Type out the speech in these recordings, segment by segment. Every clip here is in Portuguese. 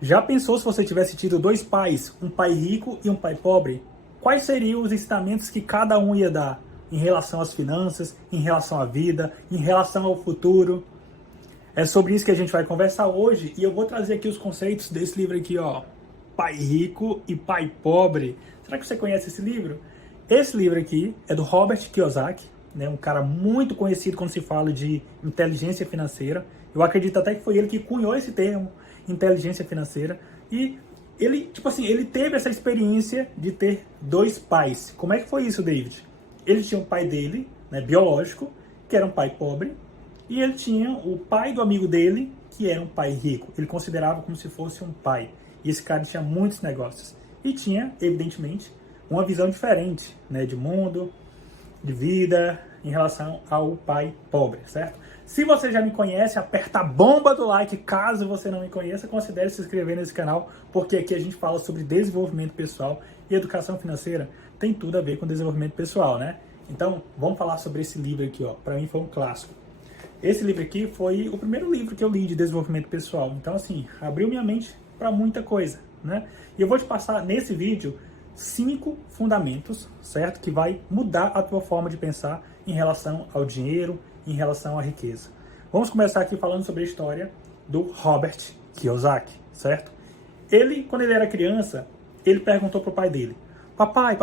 Já pensou se você tivesse tido dois pais, um pai rico e um pai pobre? Quais seriam os ensinamentos que cada um ia dar em relação às finanças, em relação à vida, em relação ao futuro? É sobre isso que a gente vai conversar hoje e eu vou trazer aqui os conceitos desse livro aqui, ó. Pai Rico e Pai Pobre. Será que você conhece esse livro? Esse livro aqui é do Robert Kiyosaki, né, um cara muito conhecido quando se fala de inteligência financeira. Eu acredito até que foi ele que cunhou esse termo, inteligência financeira. E ele, ele teve essa experiência de ter dois pais. Como é que foi isso, David? Ele tinha um pai dele, né, biológico, que era um pai pobre, e ele tinha o pai do amigo dele, que era um pai rico. Ele considerava como se fosse um pai. E esse cara tinha muitos negócios. E tinha, evidentemente, uma visão diferente, né, de mundo, de vida, em relação ao pai pobre, certo? Se você já me conhece, aperta a bomba do like. Caso você não me conheça, considere se inscrever nesse canal, porque aqui a gente fala sobre desenvolvimento pessoal e educação financeira. Tem tudo a ver com desenvolvimento pessoal, né? Então, vamos falar sobre esse livro aqui, ó. Para mim foi um clássico. Esse livro aqui foi o primeiro livro que eu li de desenvolvimento pessoal. Então, assim, abriu minha mente para muita coisa, né? E eu vou te passar nesse vídeo 5 fundamentos, certo? Que vai mudar a tua forma de pensar em relação ao dinheiro, em relação à riqueza. Vamos começar aqui falando sobre a história do Robert Kiyosaki, certo? Ele, quando ele era criança, ele perguntou pro pai dele: papai,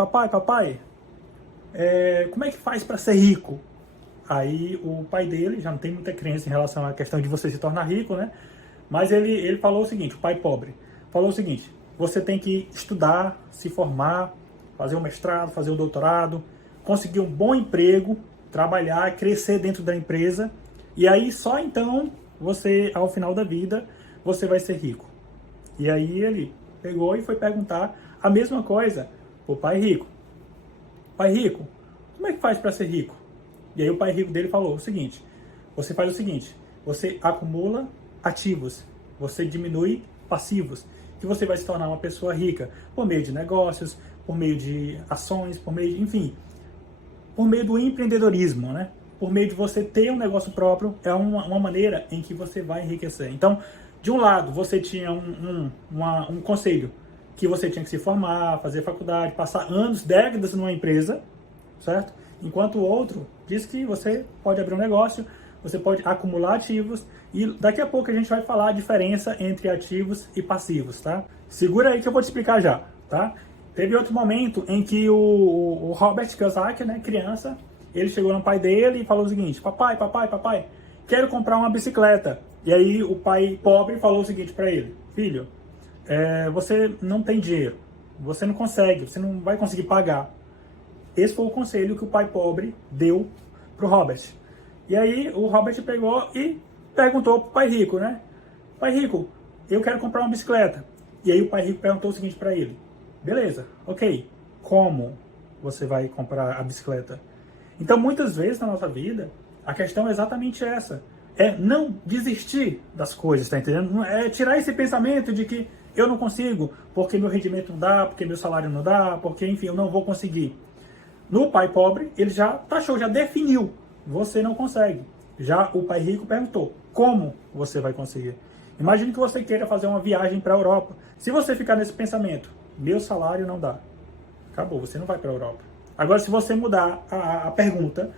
como é que faz para ser rico? Aí o pai dele já não tem muita crença em relação à questão de você se tornar rico, né? Mas ele falou o seguinte, o pai pobre, falou o seguinte: você tem que estudar, se formar, fazer um mestrado, fazer um doutorado, conseguir um bom emprego, trabalhar, crescer dentro da empresa, e aí só então você, ao final da vida, você vai ser rico. E aí ele pegou e foi perguntar a mesma coisa pro pai rico. Pai rico, como é que faz para ser rico? E aí o pai rico dele falou o seguinte: você faz o seguinte, você acumula ativos, você diminui passivos, que você vai se tornar uma pessoa rica por meio de negócios, por meio de ações, por meio de, enfim, por meio do empreendedorismo, né? Por meio de você ter um negócio próprio, é uma maneira em que você vai enriquecer. Então, de um lado, você tinha um conselho que você tinha que se formar, fazer faculdade, passar anos, décadas numa empresa, certo? Enquanto o outro diz que você pode abrir um negócio, você pode acumular ativos, e daqui a pouco a gente vai falar a diferença entre ativos e passivos, tá? Segura aí que eu vou te explicar já, tá? Teve outro momento em que o Robert Kiyosaki, né, criança, ele chegou no pai dele e falou o seguinte: papai, quero comprar uma bicicleta. E aí o pai pobre falou o seguinte para ele: filho, você não tem dinheiro, você não consegue, você não vai conseguir pagar. Esse foi o conselho que o pai pobre deu pro Robert. E aí o Robert pegou e perguntou pro pai rico, né? Pai rico, eu quero comprar uma bicicleta. E aí o pai rico perguntou o seguinte para ele: beleza, ok, como você vai comprar a bicicleta? Então, muitas vezes na nossa vida, a questão é exatamente essa. É não desistir das coisas, tá entendendo? É tirar esse pensamento de que eu não consigo, porque meu rendimento não dá, porque meu salário não dá, porque, enfim, eu não vou conseguir. No pai pobre, ele já taxou, já definiu: você não consegue. Já o pai rico perguntou: como você vai conseguir? Imagine que você queira fazer uma viagem para a Europa. Se você ficar nesse pensamento: meu salário não dá, acabou, você não vai para a Europa. Agora, se você mudar a pergunta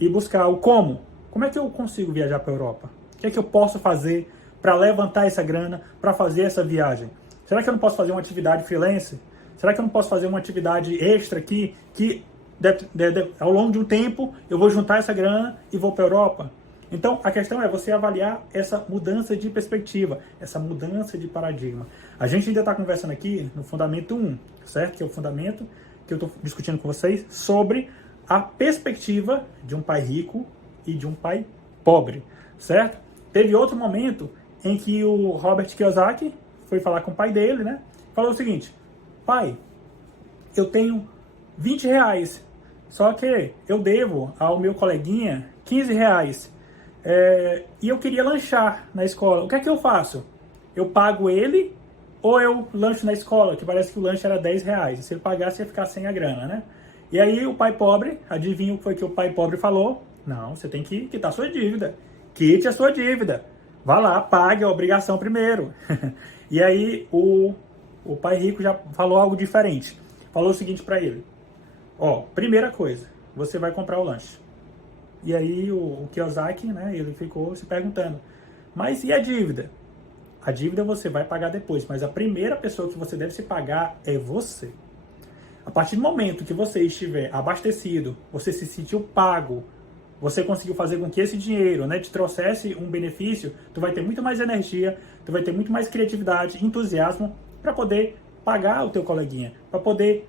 e buscar o como é que eu consigo viajar para a Europa? O que é que eu posso fazer para levantar essa grana, para fazer essa viagem? Será que eu não posso fazer uma atividade freelance? Será que eu não posso fazer uma atividade extra aqui que ao longo de um tempo eu vou juntar essa grana e vou para a Europa? Então, a questão é você avaliar essa mudança de perspectiva, essa mudança de paradigma. A gente ainda está conversando aqui no fundamento 1, certo? Que é o fundamento que eu estou discutindo com vocês sobre a perspectiva de um pai rico e de um pai pobre, certo? Teve outro momento em que o Robert Kiyosaki foi falar com o pai dele, né? Falou o seguinte: pai, eu tenho 20 reais, só que eu devo ao meu coleguinha 15 reais. E eu queria lanchar na escola. O que é que eu faço? Eu pago ele ou eu lancho na escola? Que parece que o lanche era 10 reais. E se ele pagasse, ia ficar sem a grana, né? E aí o pai pobre, adivinha o que foi que o pai pobre falou? Não, você tem que quitar sua dívida. Quite a sua dívida. Vá lá, pague a obrigação primeiro. E aí o pai rico já falou algo diferente. Falou o seguinte para ele: ó, primeira coisa, você vai comprar o lanche. E aí o Kiyosaki, né, ele ficou se perguntando, mas e a dívida? A dívida você vai pagar depois, mas a primeira pessoa que você deve se pagar é você. A partir do momento que você estiver abastecido, você se sentiu pago, você conseguiu fazer com que esse dinheiro, né, te trouxesse um benefício, tu vai ter muito mais energia, tu vai ter muito mais criatividade, entusiasmo para poder pagar o teu coleguinha, para poder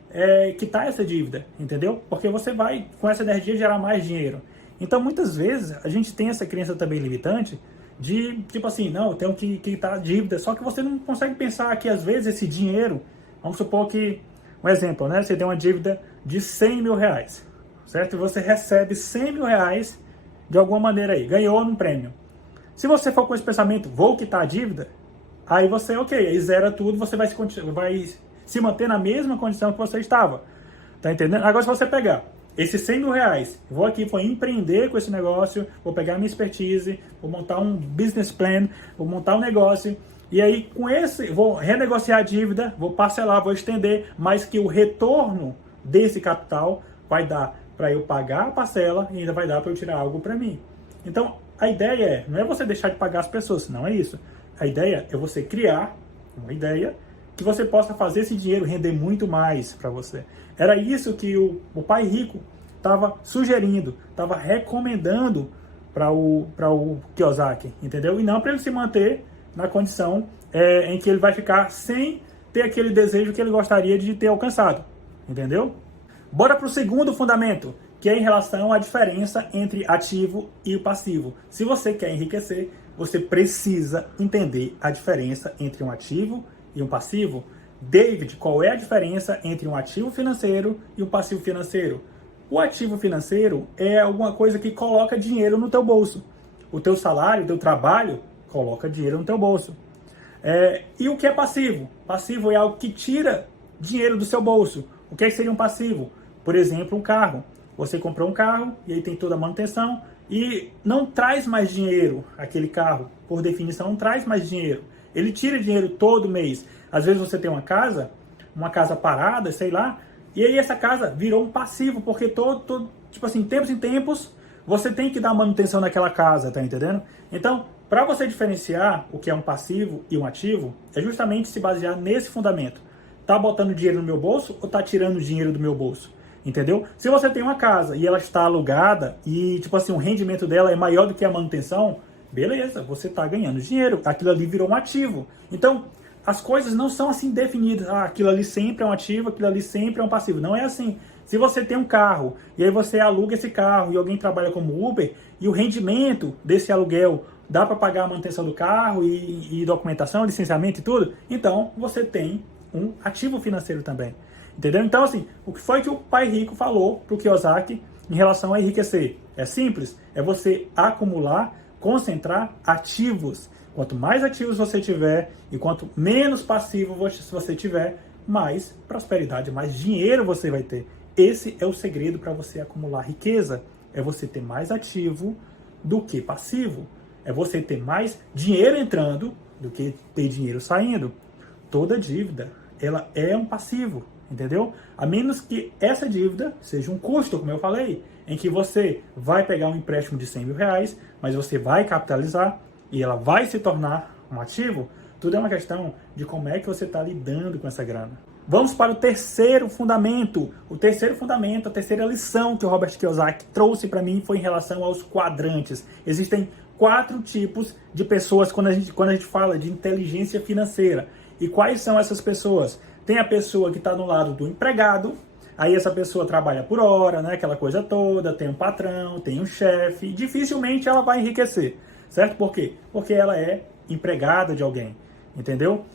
quitar essa dívida, entendeu? Porque você vai, com essa energia, gerar mais dinheiro. Então, muitas vezes, a gente tem essa crença também limitante de, tipo assim, não, eu tenho que quitar a dívida, só que você não consegue pensar que, às vezes, esse dinheiro, vamos supor que, um exemplo, né, você tem uma dívida de 100 mil reais, certo? E você recebe 100 mil reais de alguma maneira aí, ganhou num prêmio. Se você for com esse pensamento, vou quitar a dívida, aí você, ok, aí zera tudo, você vai se manter na mesma condição que você estava. Tá entendendo? Agora, se você pegar esses 100 mil reais, vou empreender com esse negócio, vou pegar minha expertise, vou montar um business plan, vou montar um negócio, e aí com esse, vou renegociar a dívida, vou parcelar, vou estender, mas que o retorno desse capital vai dar para eu pagar a parcela e ainda vai dar para eu tirar algo para mim. Então, a ideia não é você deixar de pagar as pessoas, não é isso. A ideia é você criar uma ideia que você possa fazer esse dinheiro render muito mais para você. Era isso que o pai rico estava sugerindo, estava recomendando para o Kiyosaki, entendeu? E não para ele se manter na condição em que ele vai ficar sem ter aquele desejo que ele gostaria de ter alcançado, entendeu? Bora para o segundo fundamento, que é em relação à diferença entre ativo e o passivo. Se você quer enriquecer, você precisa entender a diferença entre um ativo e um passivo. David, qual é a diferença entre um ativo financeiro e um passivo financeiro? O ativo financeiro é alguma coisa que coloca dinheiro no teu bolso. O teu salário, o teu trabalho, coloca dinheiro no teu bolso. E o que é passivo? Passivo é algo que tira dinheiro do seu bolso. O que seria um passivo? Por exemplo, um carro. Você comprou um carro e aí tem toda a manutenção e não traz mais dinheiro aquele carro. Por definição, não traz mais dinheiro. Ele tira dinheiro todo mês. Às vezes você tem uma casa parada, sei lá, e aí essa casa virou um passivo, porque tipo assim, tempos em tempos, você tem que dar manutenção naquela casa, tá entendendo? Então, para você diferenciar o que é um passivo e um ativo, é justamente se basear nesse fundamento. Tá botando dinheiro no meu bolso ou tá tirando dinheiro do meu bolso? Entendeu? Se você tem uma casa e ela está alugada e, tipo assim, o rendimento dela é maior do que a manutenção, beleza, você está ganhando dinheiro, aquilo ali virou um ativo. Então, as coisas não são assim definidas, aquilo ali sempre é um ativo, aquilo ali sempre é um passivo. Não é assim. Se você tem um carro e aí você aluga esse carro e alguém trabalha como Uber e o rendimento desse aluguel dá para pagar a manutenção do carro e documentação, licenciamento e tudo, então você tem um ativo financeiro também. Entendeu? Então, assim, o que foi que o pai rico falou para o Kiyosaki em relação a enriquecer? É simples, é você acumular, concentrar ativos. Quanto mais ativos você tiver e quanto menos passivo você tiver, mais prosperidade, mais dinheiro você vai ter. Esse é o segredo para você acumular riqueza. É você ter mais ativo do que passivo. É você ter mais dinheiro entrando do que ter dinheiro saindo. Toda dívida, ela é um passivo, entendeu? A menos que essa dívida seja um custo, como eu falei, em que você vai pegar um empréstimo de 100 mil reais, mas você vai capitalizar e ela vai se tornar um ativo. Tudo é uma questão de como é que você está lidando com essa grana. Vamos para o terceiro fundamento. O terceiro fundamento, a terceira lição que o Robert Kiyosaki trouxe para mim foi em relação aos quadrantes. Existem 4 tipos de pessoas quando a gente fala de inteligência financeira. E quais são essas pessoas? Tem a pessoa que está no lado do empregado, aí essa pessoa trabalha por hora, né, aquela coisa toda, tem um patrão, tem um chefe, dificilmente ela vai enriquecer, certo? Por quê? Porque ela é empregada de alguém, entendeu?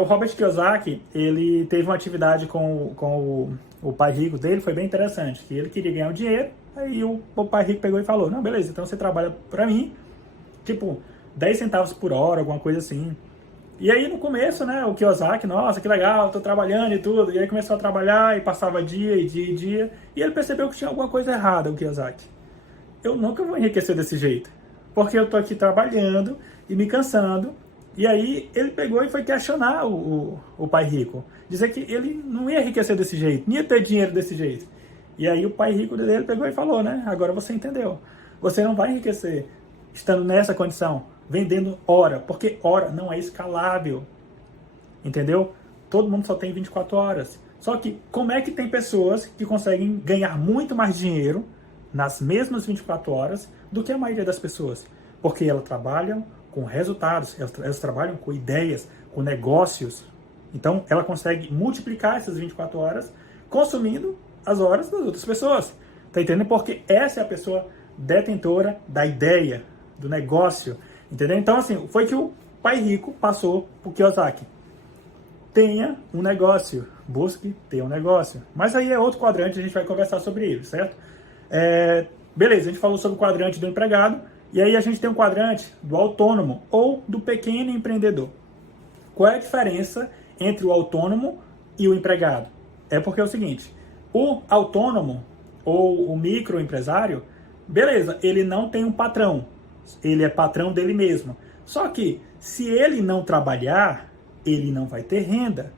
O Robert Kiyosaki, ele teve uma atividade com o pai rico dele, foi bem interessante, que ele queria ganhar um dinheiro, aí o pai rico pegou e falou, não, beleza, então você trabalha para mim, tipo, 10 centavos por hora, alguma coisa assim. E aí no começo, né, o Kiyosaki, nossa, que legal, tô trabalhando e tudo, e aí começou a trabalhar e passava dia e dia e dia, e ele percebeu que tinha alguma coisa errada, o Kiyosaki. Eu nunca vou enriquecer desse jeito, porque eu tô aqui trabalhando e me cansando, E aí ele pegou e foi questionar o pai rico. Dizer que ele não ia enriquecer desse jeito, não ia ter dinheiro desse jeito. E aí o pai rico dele pegou e falou, né? Agora você entendeu. Você não vai enriquecer estando nessa condição, vendendo hora, porque hora não é escalável. Entendeu? Todo mundo só tem 24 horas. Só que como é que tem pessoas que conseguem ganhar muito mais dinheiro nas mesmas 24 horas do que a maioria das pessoas? Porque elas trabalham com resultados, elas trabalham com ideias, com negócios. Então, ela consegue multiplicar essas 24 horas consumindo as horas das outras pessoas. Tá entendendo? Porque essa é a pessoa detentora da ideia, do negócio. Entendeu? Então, assim, foi que o pai rico passou pro Kiyosaki. Tenha um negócio. Busque ter um negócio. Mas aí é outro quadrante, a gente vai conversar sobre ele, certo? Beleza, a gente falou sobre o quadrante do empregado. E aí a gente tem um quadrante do autônomo ou do pequeno empreendedor. Qual é a diferença entre o autônomo e o empregado? É porque é o seguinte, o autônomo ou o microempresário, beleza, ele não tem um patrão, ele é patrão dele mesmo. Só que se ele não trabalhar, ele não vai ter renda.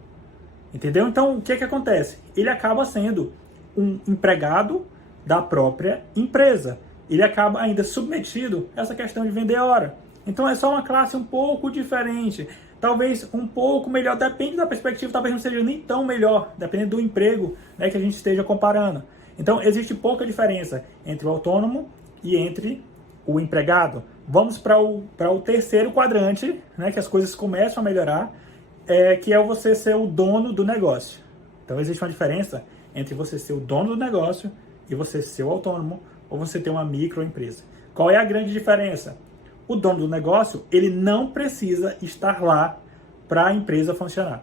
Entendeu? Então o que acontece? Ele acaba sendo um empregado da própria empresa. Ele acaba ainda submetido a essa questão de vender hora. Então é só uma classe um pouco diferente, talvez um pouco melhor, depende da perspectiva, talvez não seja nem tão melhor, dependendo do emprego, né, que a gente esteja comparando. Então existe pouca diferença entre o autônomo e entre o empregado. Vamos para o terceiro quadrante, né, que as coisas começam a melhorar, que é você ser o dono do negócio. Então existe uma diferença entre você ser o dono do negócio e você ser o autônomo, ou você ter uma microempresa. Qual é a grande diferença? O dono do negócio, ele não precisa estar lá para a empresa funcionar.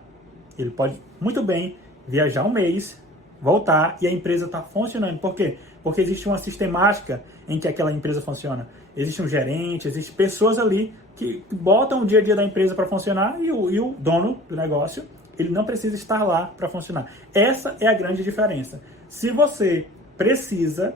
Ele pode muito bem viajar um mês, voltar e a empresa está funcionando. Por quê? Porque existe uma sistemática em que aquela empresa funciona. Existe um gerente, existem pessoas ali que botam o dia a dia da empresa para funcionar e o dono do negócio, ele não precisa estar lá para funcionar. Essa é a grande diferença. Se você precisa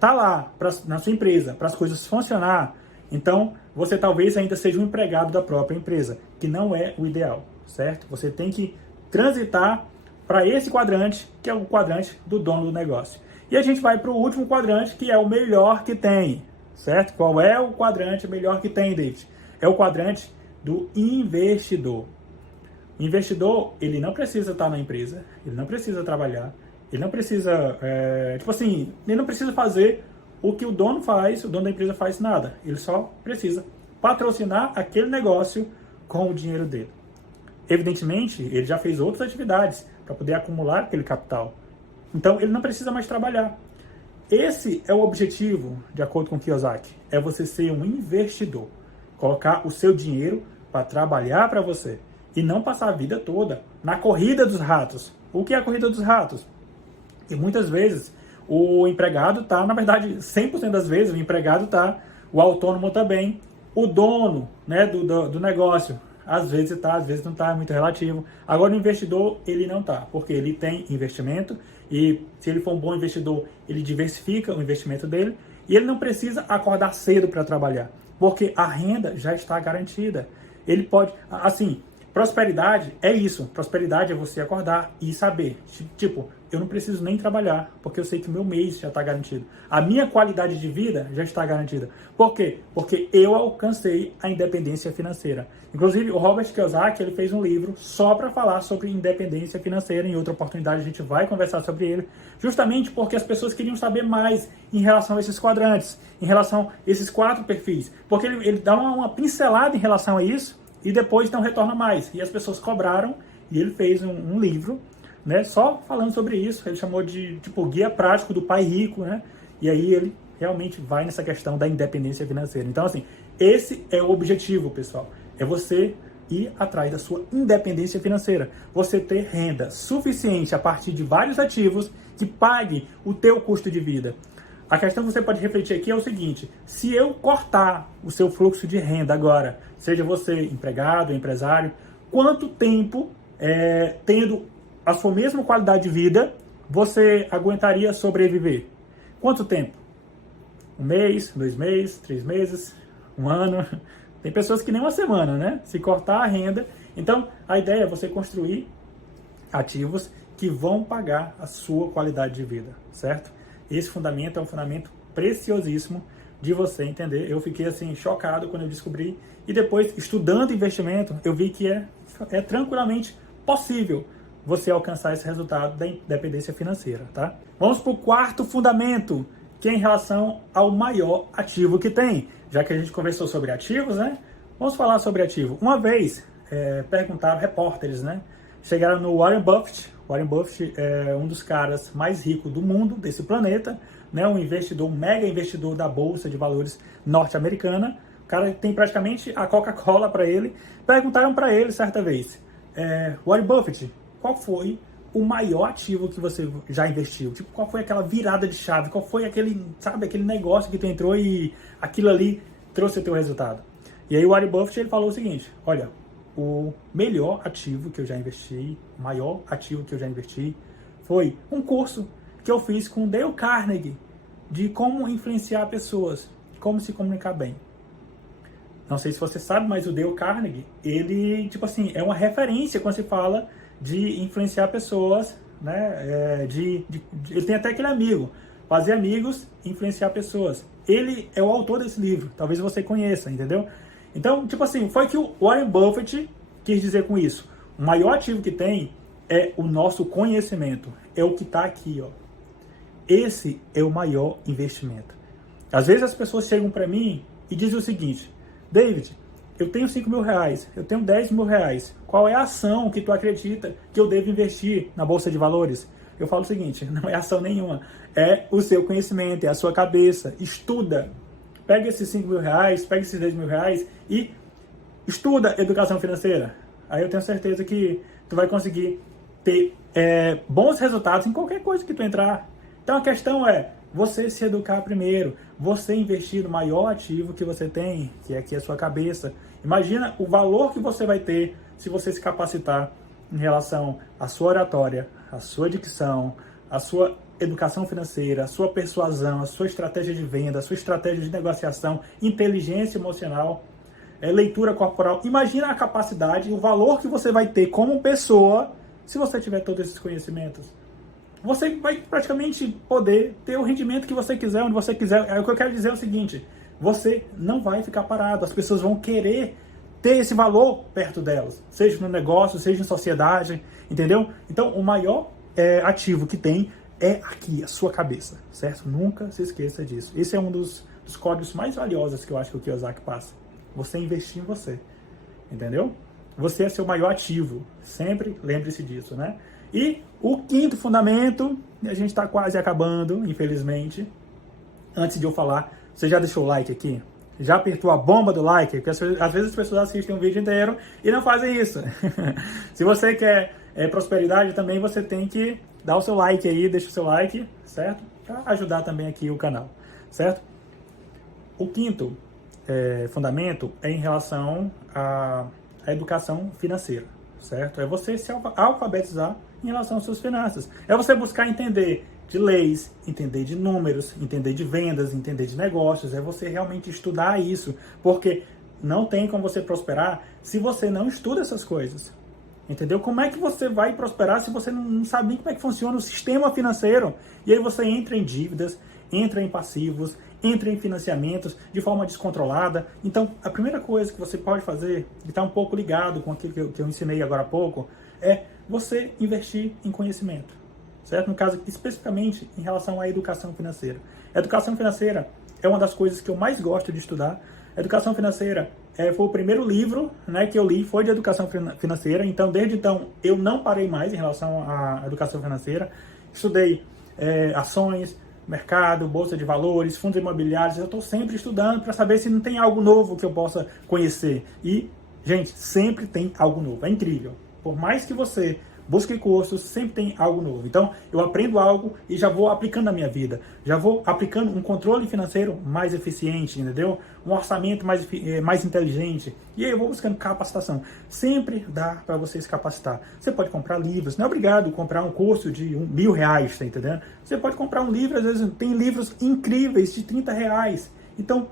tá lá na sua empresa para as coisas funcionar, então você talvez ainda seja um empregado da própria empresa, que não é o ideal, certo? Você tem que transitar para esse quadrante, que é o quadrante do dono do negócio. E a gente vai para o último quadrante, que é o melhor que tem, certo? Qual é o quadrante melhor que tem, David? É o quadrante do investidor. O investidor, ele não precisa estar na empresa, ele não precisa trabalhar, ele não precisa, ele não precisa fazer o que o dono faz, o dono da empresa faz nada. Ele só precisa patrocinar aquele negócio com o dinheiro dele. Evidentemente, ele já fez outras atividades para poder acumular aquele capital. Então, ele não precisa mais trabalhar. Esse é o objetivo, de acordo com Kiyosaki, é você ser um investidor. Colocar o seu dinheiro para trabalhar para você e não passar a vida toda na corrida dos ratos. O que é a corrida dos ratos? E muitas vezes o empregado está, na verdade, 100% das vezes o empregado está, o autônomo também, o dono, né, do negócio, às vezes está, às vezes não está, é muito relativo. Agora o investidor, ele não está, porque ele tem investimento e se ele for um bom investidor, ele diversifica o investimento dele e ele não precisa acordar cedo para trabalhar, porque a renda já está garantida. Ele pode, assim, prosperidade é isso. Prosperidade é você acordar e saber, tipo, eu não preciso nem trabalhar, porque eu sei que o meu mês já está garantido. A minha qualidade de vida já está garantida. Por quê? Porque eu alcancei a independência financeira. Inclusive, o Robert Kiyosaki, ele fez um livro só para falar sobre independência financeira. Em outra oportunidade, a gente vai conversar sobre ele, justamente porque as pessoas queriam saber mais em relação a esses quadrantes, em relação a esses 4 perfis. Porque ele dá uma pincelada em relação a isso, e depois não retorna mais. E as pessoas cobraram, e ele fez um livro, né, só falando sobre isso. Ele chamou de tipo guia prático do pai rico, né? E aí ele realmente vai nessa questão da independência financeira. Então, assim, esse é o objetivo, pessoal. É você ir atrás da sua independência financeira. Você ter renda suficiente a partir de vários ativos que pague o teu custo de vida. A questão que você pode refletir aqui é o seguinte: se eu cortar o seu fluxo de renda agora, seja você empregado, empresário, quanto tempo, tendo a sua mesma qualidade de vida, você aguentaria sobreviver? Quanto tempo? 1 mês, 2 meses, 3 meses, 1 ano? Tem pessoas que nem uma semana, né? Se cortar a renda. Então, a ideia é você construir ativos que vão pagar a sua qualidade de vida, certo? Esse fundamento é um fundamento preciosíssimo de você entender. Eu fiquei assim chocado quando eu descobri, e depois, estudando investimento, eu vi que é tranquilamente possível você alcançar esse resultado da independência financeira, tá? Vamos para o quarto fundamento, que é em relação ao maior ativo que tem. Já que a gente conversou sobre ativos, né? Vamos falar sobre ativo. Uma vez, perguntaram repórteres, né? Chegaram no Warren Buffett. Warren Buffett é um dos caras mais ricos do mundo, desse planeta, né? Um investidor, um mega investidor da Bolsa de Valores norte-americana. O cara tem praticamente a Coca-Cola para ele. Perguntaram para ele certa vez, Warren Buffett, qual foi o maior ativo que você já investiu? Tipo, qual foi aquela virada de chave? Qual foi aquele, sabe, aquele negócio que tu entrou e aquilo ali trouxe o teu resultado? E aí o Warren Buffett, ele falou o seguinte, olha, o melhor ativo que eu já investi, o maior ativo que eu já investi, foi um curso que eu fiz com o Dale Carnegie, de como influenciar pessoas, como se comunicar bem. Não sei se você sabe, mas o Dale Carnegie, ele, tipo assim, é uma referência quando se fala de influenciar pessoas, né? Ele tem até aquele amigo, fazer amigos, influenciar pessoas. Ele é o autor desse livro, talvez você conheça, entendeu? Então, tipo assim, foi que o Warren Buffett quis dizer com isso. O maior ativo que tem é o nosso conhecimento, é o que está aqui, ó. Esse é o maior investimento. Às vezes as pessoas chegam para mim e dizem o seguinte, David, eu tenho 5 mil reais, eu tenho 10 mil reais. Qual é a ação que tu acredita que eu devo investir na Bolsa de Valores? Eu falo o seguinte, não é ação nenhuma. É o seu conhecimento, é a sua cabeça. Estuda. Pega esses 5 mil reais, pega esses 10 mil reais e estuda educação financeira. Aí eu tenho certeza que tu vai conseguir ter bons resultados em qualquer coisa que tu entrar. Então a questão é você se educar primeiro, você investir no maior ativo que você tem, que é aqui a sua cabeça. Imagina o valor que você vai ter se você se capacitar em relação à sua oratória, à sua dicção, à sua educação financeira, a sua persuasão, a sua estratégia de venda, a sua estratégia de negociação, inteligência emocional, leitura corporal. Imagina a capacidade, o valor que você vai ter como pessoa se você tiver todos esses conhecimentos. Você vai praticamente poder ter o rendimento que você quiser, onde você quiser. O que eu quero dizer é o seguinte, você não vai ficar parado, as pessoas vão querer ter esse valor perto delas, seja no negócio, seja em sociedade, entendeu? Então, o maior ativo que tem é aqui, a sua cabeça, certo? Nunca se esqueça disso. Esse é um dos códigos mais valiosos que eu acho que o Kiyosaki passa. Você investir em você, entendeu? Você é seu maior ativo, sempre lembre-se disso, né? E o quinto fundamento, a gente está quase acabando, infelizmente. Antes de eu falar, você já deixou o like aqui? Já apertou a bomba do like? Porque às vezes as pessoas assistem um vídeo inteiro e não fazem isso. Se você quer prosperidade também, você tem que dar o seu like aí, deixa o seu like, certo? Para ajudar também aqui o canal, certo? O quinto fundamento é em relação à educação financeira, certo? É você se alfabetizar em relação às suas finanças. É você buscar entender de leis, entender de números, entender de vendas, entender de negócios. É você realmente estudar isso, porque não tem como você prosperar se você não estuda essas coisas. Entendeu? Como é que você vai prosperar se você não sabe nem como é que funciona o sistema financeiro? E aí você entra em dívidas, entra em passivos, entra em financiamentos de forma descontrolada. Então, a primeira coisa que você pode fazer, e está um pouco ligado com aquilo que eu ensinei agora há pouco, é você investir em conhecimento, certo? No caso, especificamente em relação à educação financeira. A educação financeira é uma das coisas que eu mais gosto de estudar. A educação financeira foi o primeiro livro, né, que eu li, foi de educação financeira. Então, desde então, eu não parei mais em relação à educação financeira. Estudei ações, mercado, bolsa de valores, fundos imobiliários. Eu estou sempre estudando para saber se não tem algo novo que eu possa conhecer. E, gente, sempre tem algo novo. É incrível. Por mais que você busque cursos, sempre tem algo novo. Então, eu aprendo algo e já vou aplicando na minha vida. Já vou aplicando um controle financeiro mais eficiente, entendeu? Um orçamento mais inteligente. E aí eu vou buscando capacitação. Sempre dá para você se capacitar. Você pode comprar livros. Não é obrigado a comprar um curso de R$1.000, tá entendendo? Você pode comprar um livro, às vezes tem livros incríveis de R$30. Então,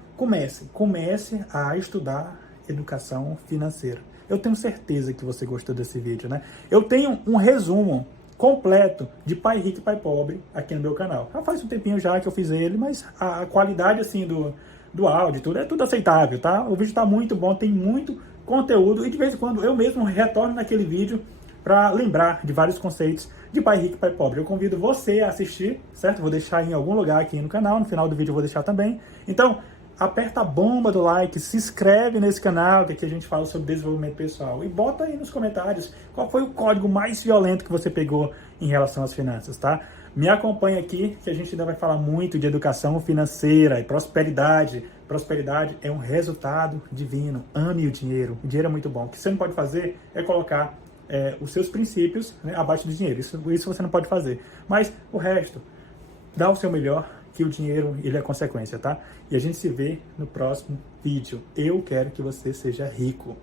comece a estudar educação financeira. Eu tenho certeza que você gostou desse vídeo, né? Eu tenho um resumo completo de Pai Rico e Pai Pobre aqui no meu canal. Já faz um tempinho já que eu fiz ele, mas a qualidade assim do áudio, tudo é tudo aceitável, tá? O vídeo tá muito bom, tem muito conteúdo e de vez em quando eu mesmo retorno naquele vídeo para lembrar de vários conceitos de Pai Rico e Pai Pobre. Eu convido você a assistir, certo? Vou deixar em algum lugar aqui no canal, no final do vídeo eu vou deixar também. Então, aperta a bomba do like, se inscreve nesse canal que aqui a gente fala sobre desenvolvimento pessoal e bota aí nos comentários qual foi o código mais violento que você pegou em relação às finanças, tá? Me acompanha aqui que a gente ainda vai falar muito de educação financeira e prosperidade. Prosperidade é um resultado divino. Ame o dinheiro. O dinheiro é muito bom. O que você não pode fazer é colocar os seus princípios, né, abaixo do dinheiro. Isso você não pode fazer. Mas o resto, dá o seu melhor, que o dinheiro ele é consequência, tá? E a gente se vê no próximo vídeo. Eu quero que você seja rico.